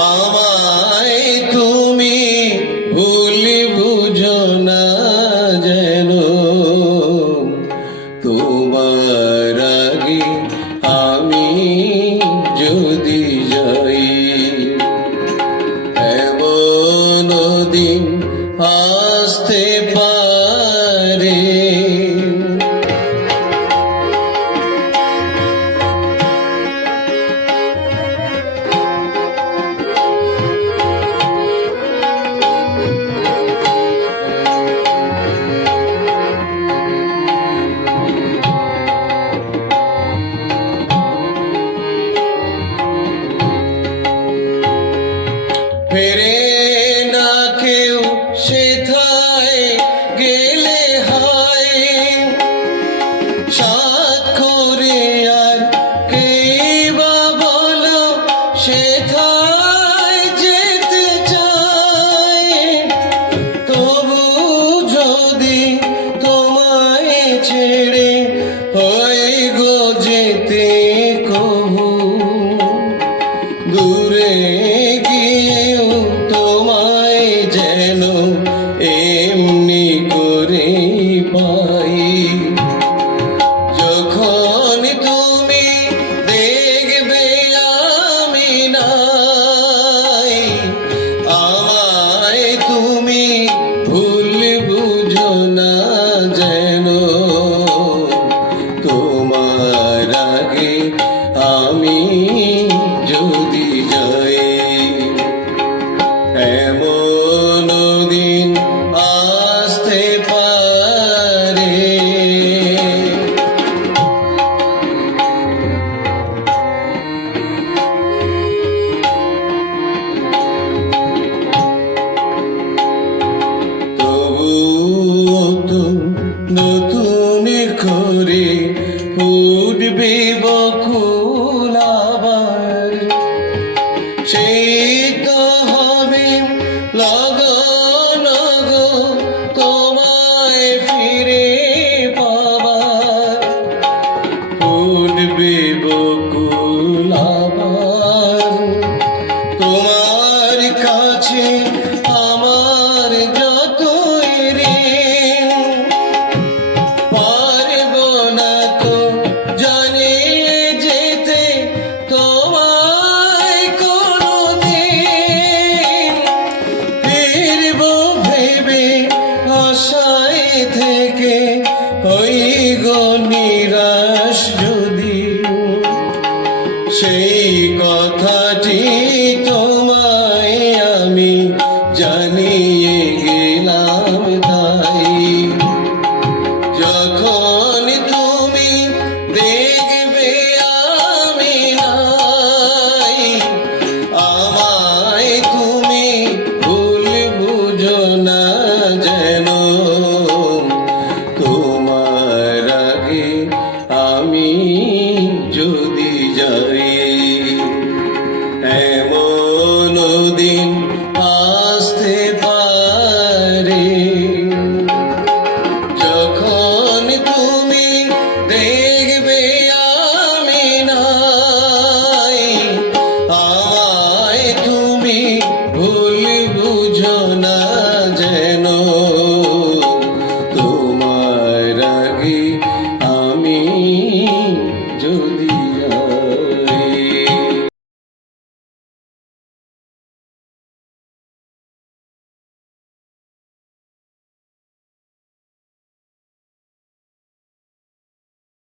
আমার ফেরে না কেউ সেথায় গেলে হয়। সাত করে কে বা বলো সেথায় যেতে চায়। তবু যদি তোমায় ছেড়ে হয় গো যেতে কবু, দূরে গিয়ে You. নিয়ে গেলাম